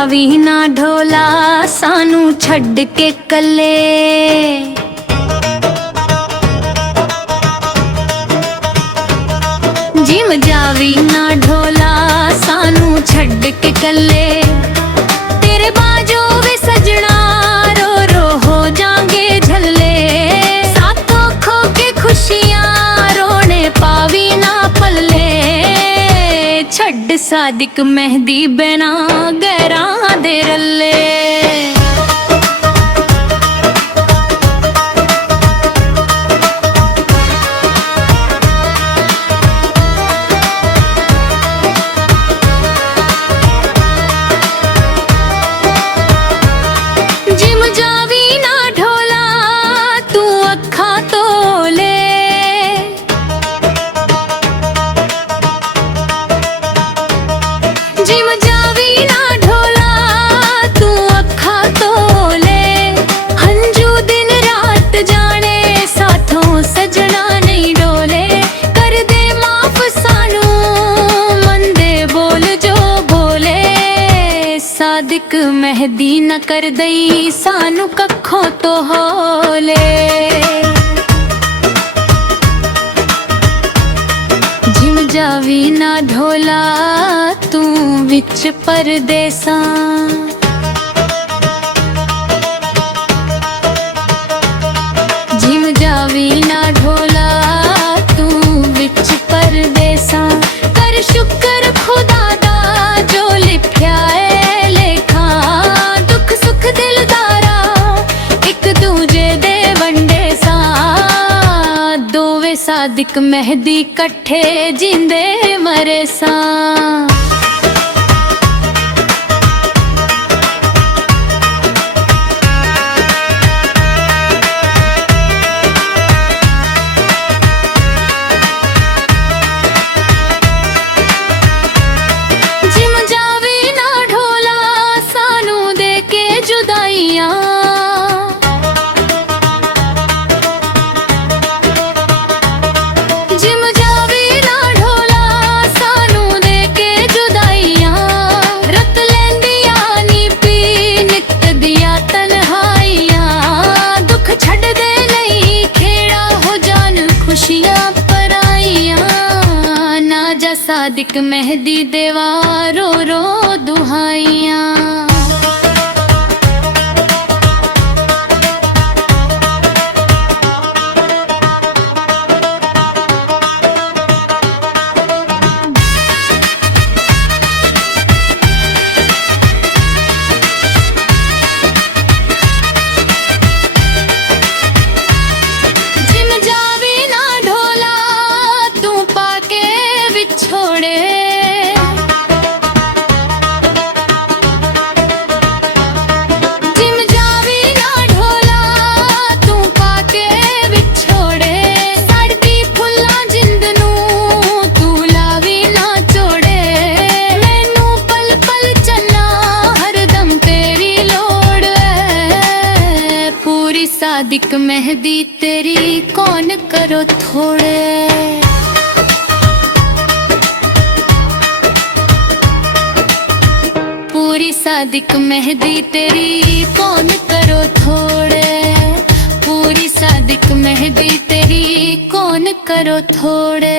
ਜਾਵੀ ਨਾ ਢੋਲਾ ਸਾਨੂੰ ਛੱਡ ਕੇ ਕੱਲੇ। ਜਿਮ ਜਾਵੀ ਨਾ ਢੋਲਾ ਸਾਨੂੰ ਛੱਡ ਕੇ ਕੱਲੇ। ਤੇਰੇ ਬਾਝੋਂ ਵੇ ਸਜਣਾ ਰੋ ਰੋ ਹੋ ਜਾਂਗੇ ਝੱਲੇ। ਸਾਥੋਂ ਖੋ ਕੇ ਖੁਸ਼ੀਆਂ ਰੋਣੇ ਪਾਵੀ ਨਾ ਪੱਲੇ। ਛੱਡ ਸਾਦਿਕ ਮਹਿੰਦੀ ਬਿਨਾ ਗੈਰਾਂ ਦੇ ਰੱਲੇ। ਜਿਮ ਜਾਵੀ ਨਾ ਢੋਲਾ ਤੂੰ ਅੱਖਾਂ ਧੋਲੇ। ਜਿਮ ਜਾਵੀ ਨਾ ਢੋਲਾ ਤੂੰ ਅੱਖਾਂ ਧੋਲੇ। ਹੰਝੂ ਦਿਨ ਰਾਤ ਜਾਣੇ ਸਾਥੋਂ ਸਜਣਾ ਨਹੀਂ ਡੋਲੇ। ਕਰਦੇ ਮਾਫ ਸਾਨੂੰ ਮੰਦੇ ਬੋਲ ਜੋ ਬੋਲੇ। ਸਾਦਿਕ ਮਹਿੰਦੀ ਨਾ ਕਰ ਦਈ ਸਾਨੂੰ ਕੱਖੋਂ ਤੋਂ ਹੌਲੇ। ਜਿਮ ਜਾਵੀ ਨਾ ਢੋਲਾ ਤੂੰ ਵਿੱਚ ਪਰਦੇਸਾਂ। ਜਿਮ ਜਾਵੀ ਨਾ ਢੋਲਾ ਤੂੰ ਵਿੱਚ ਪਰਦੇਸਾਂ। ਕਰ ਸ਼ੁਕਰ ਖੁਦਾ ਦਾ ਜੋ ਲਿਖਿਆ ਏ ਲੇਖਾ। ਦੁੱਖ ਸੁੱਖ ਦਿਲਦਾਰਾ ਇੱਕ ਦੂਜੇ ਦੇ ਵੰਡੇ ਸਾਂ। ਦੋਵੇਂ ਸਾਦਿਕ ਮਹਿੰਦੀ ਇਕੱਠੇ ਜਿੰਦੇ ਮਰੇ ਸਾਂ। ਜਿਮ ਜਾਵੀ ਨਾ ਢੋਲਾ ਸਾਨੂੰ ਦੇ ਕੇ ਜੁਦਾਈਆਂ। ਜਿਮ ਜਾਵੀ ਨਾ ਢੋਲਾ ਸਾਨੂੰ ਦੇ ਕੇ ਜੁਦਾਈਆਂ। ਰਤ ਲੈਂਦੀਆਂ ਨੀ ਪੀ ਨਿੱਤ ਦੀਆਂ ਤਨਹਾਈਆਂ। ਦੁੱਖ ਛੱਡ ਦੇ ਲਈ ਖੇੜਾ ਹੋ ਜਾਣ ਖੁਸ਼ੀਆਂ ਪਰਾਈਆਂ। ਨਾ ਜਾ ਸਾਦਿਕ ਮਹਿੰਦੀ ਦੇਵਾ ਰੋ ਰੋ ਦੁਹਾਈਆਂ। ਜਿਮ ਜਾਵੀ ਨਾ ਢੋਲਾ ਤੂੰ ਪਾ ਕੇ ਵਿਛੋੜੇ। ਜਿਮ ਜਾਵੀ ਨਾ ਢੋਲਾ ਤੂੰ ਪਾ ਕੇ ਵਿਛੋੜੇ। ਸੜਦੀ ਫੁੱਲਾਂ ਜਿੰਦ ਨੂੰ ਤੂੰ ਲਾਵੀ ਨਾ ਚੋੜੇ। ਮੈਨੂੰ ਪਲ ਪਲ ਚੰਨਾ ਹਰਦਮ ਤੇਰੀ ਲੋੜ ਐ। ਪੂਰੀ ਸਾਦਿਕ ਮਹਿੰਦੀ ਤੇਰੀ ਕੌਣ ਕਰੋ ਥੋੜੇ। पूरी सादिक मेहंदी तेरी कौन करो थोड़े। पूरी सादिक मेहंदी तेरी कौन करो थोड़े।